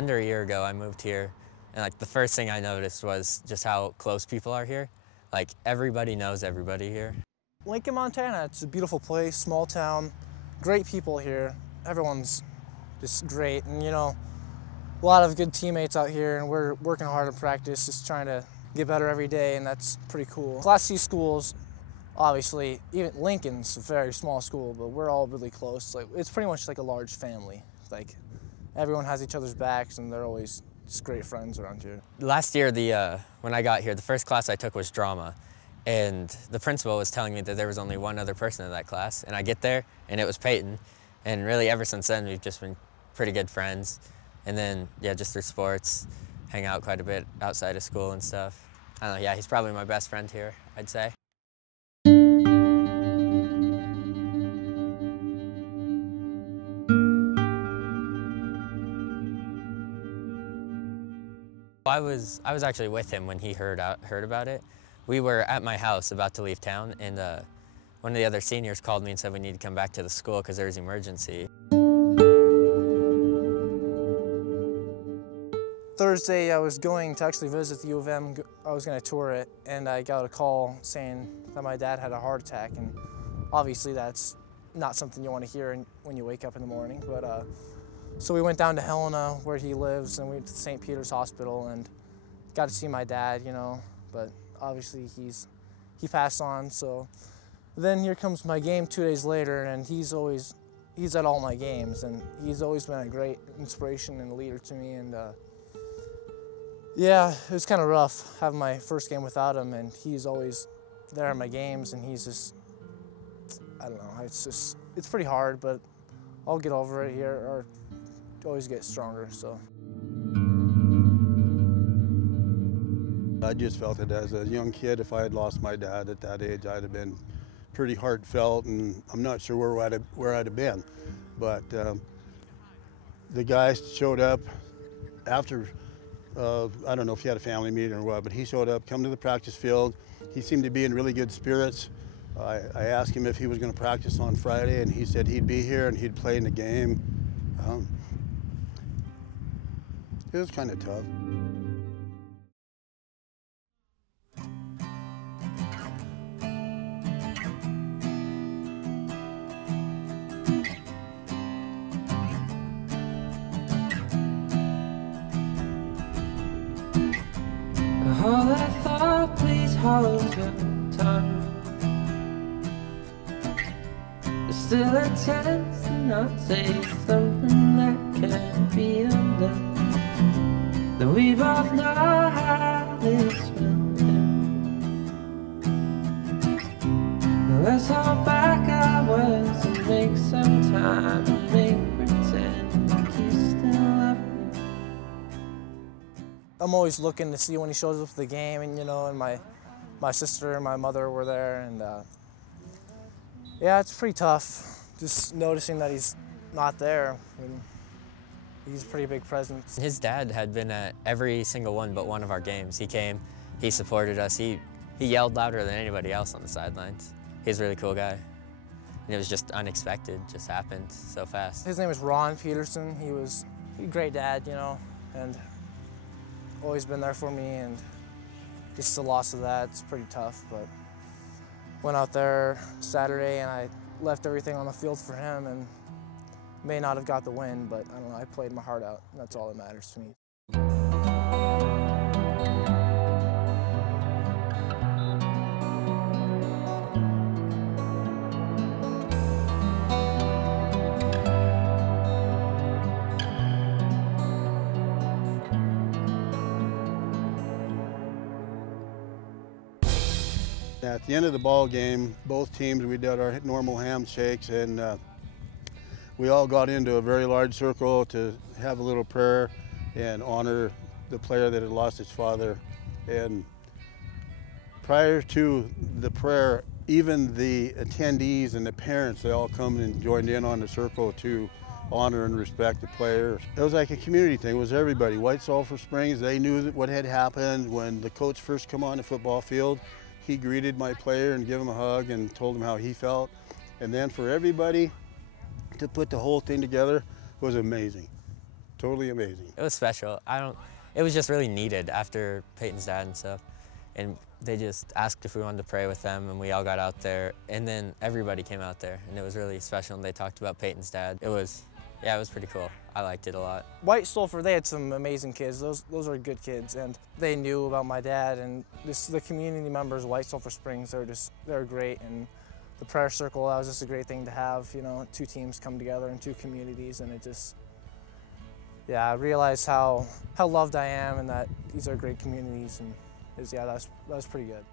Under a year ago, I moved here, and like the first thing I noticed was just how close people are here. Like everybody knows everybody here. Lincoln, Montana, it's a beautiful place, small town, great people here. Everyone's just great, and you know, a lot of good teammates out here, and we're working hard in practice, just trying to get better every day, and that's pretty cool. Class C schools, obviously, even Lincoln's a very small school, but we're all really close. Like, it's pretty much like a large family. Like, everyone has each other's backs, and they're always just great friends around here. Last year, when I got here, the first class I took was drama, and the principal was telling me that there was only one other person in that class, and I get there, and it was Peyton, and really ever since then, we've just been pretty good friends. And then, yeah, just through sports, hang out quite a bit outside of school and stuff. I don't know, yeah, he's probably my best friend here, I'd say. I was actually with him when he heard about it. We were at my house about to leave town, and one of the other seniors called me and said we need to come back to the school because there was an emergency. Thursday, I was going to actually visit the U of M. I was going to tour it, and I got a call saying that my dad had a heart attack, and obviously that's not something you want to hear when you wake up in the morning. But so we went down to Helena, where he lives, and we went to St. Peter's Hospital and got to see my dad, you know. But obviously he passed on. So then here comes my game 2 days later, and he's at all my games, and he's always been a great inspiration and a leader to me. And yeah, it was kind of rough having my first game without him, and he's always there at my games, and he's just, I don't know, it's pretty hard, but I'll get over it here, or always get stronger, so. I just felt it as a young kid. If I had lost my dad at that age, I'd have been pretty heartfelt, and I'm not sure where I'd have been. But the guy showed up after, I don't know if he had a family meeting or what, but he showed up, come to the practice field. He seemed to be in really good spirits. I asked him if he was going to practice on Friday, and he said he'd be here and he'd play in the game. It was kind of tough. All that thought, please hold your tongue. There's still a chance to not say something that can't be undone. Though we both know how this will end. Now let's hold back our words and make some time and make pretend like you still love me. I'm always looking to see when he shows up to the game, and you know, and my sister and my mother were there, and yeah, it's pretty tough just noticing that he's not there. I mean, he's a pretty big presence. His dad had been at every single one but one of our games. He came, he supported us, he yelled louder than anybody else on the sidelines. He's a really cool guy. And it was just unexpected, just happened so fast. His name is Ron Peterson. He was a great dad, you know, and always been there for me, and just the loss of that, it's pretty tough. But went out there Saturday and I left everything on the field for him, and may not have got the win, but I don't know, I played my heart out, and that's all that matters to me. At the end of the ball game, both teams, we did our normal handshakes, and we all got into a very large circle to have a little prayer and honor the player that had lost his father. And prior to the prayer, even the attendees and the parents, they all come and joined in on the circle to honor and respect the player. It was like a community thing. It was everybody. White Sulphur Springs, they knew what had happened when the coach first come on the football field. He greeted my player and gave him a hug and told him how he felt. And then for everybody to put the whole thing together was amazing. totally amazing. It was special. It was just really needed after Peyton's dad and stuff. And they just asked if we wanted to pray with them, and we all got out there. And then everybody came out there, and it was really special. And they talked about Peyton's dad. It was pretty cool. I liked it a lot. White Sulphur, they had some amazing kids. Those are good kids, and they knew about my dad. And the community members, White Sulphur Springs, they're great. And the prayer circle, that was just a great thing to have. You know, two teams come together in two communities, and it just, yeah, I realized how loved I am, and that these are great communities. And that was pretty good.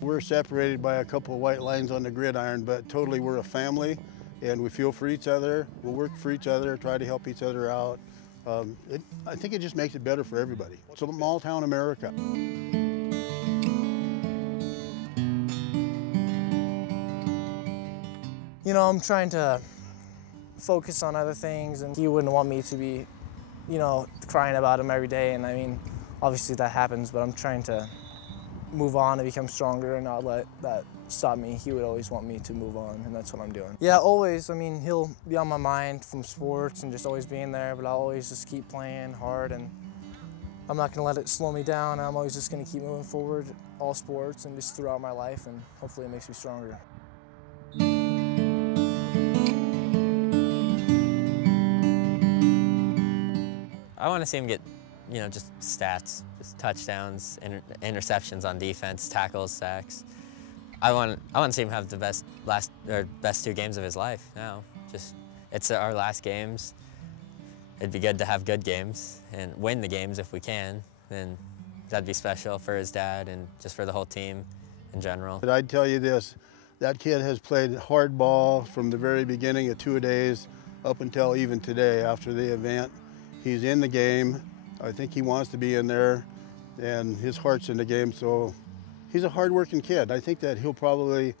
We're separated by a couple of white lines on the gridiron, but totally we're a family, and we feel for each other. We'll work for each other, try to help each other out. I think it just makes it better for everybody. It's a small town America. You know, I'm trying to focus on other things, and he wouldn't want me to be, you know, crying about him every day. And I mean, obviously that happens, but I'm trying to move on and become stronger and not let that stop me. He would always want me to move on, and that's what I'm doing. Yeah, always. I mean, he'll be on my mind from sports and just always being there, but I'll always just keep playing hard, and I'm not gonna let it slow me down. I'm always just gonna keep moving forward, all sports and just throughout my life, and hopefully it makes me stronger. I want to see him get, you know, just stats, just touchdowns, interceptions on defense, tackles, sacks. I want to see him have the best 2 games of his life now. Just, it's our last games. It'd be good to have good games and win the games if we can. Then that'd be special for his dad and just for the whole team in general. But I'd tell you this, that kid has played hard ball from the very beginning of 2-a-days up until even today after the event. He's in the game. I think he wants to be in there, and his heart's in the game, so he's a hard-working kid. I think that he'll probably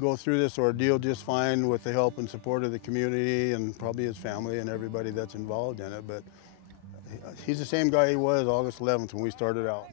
go through this ordeal just fine with the help and support of the community and probably his family and everybody that's involved in it, but he's the same guy he was August 11th when we started out.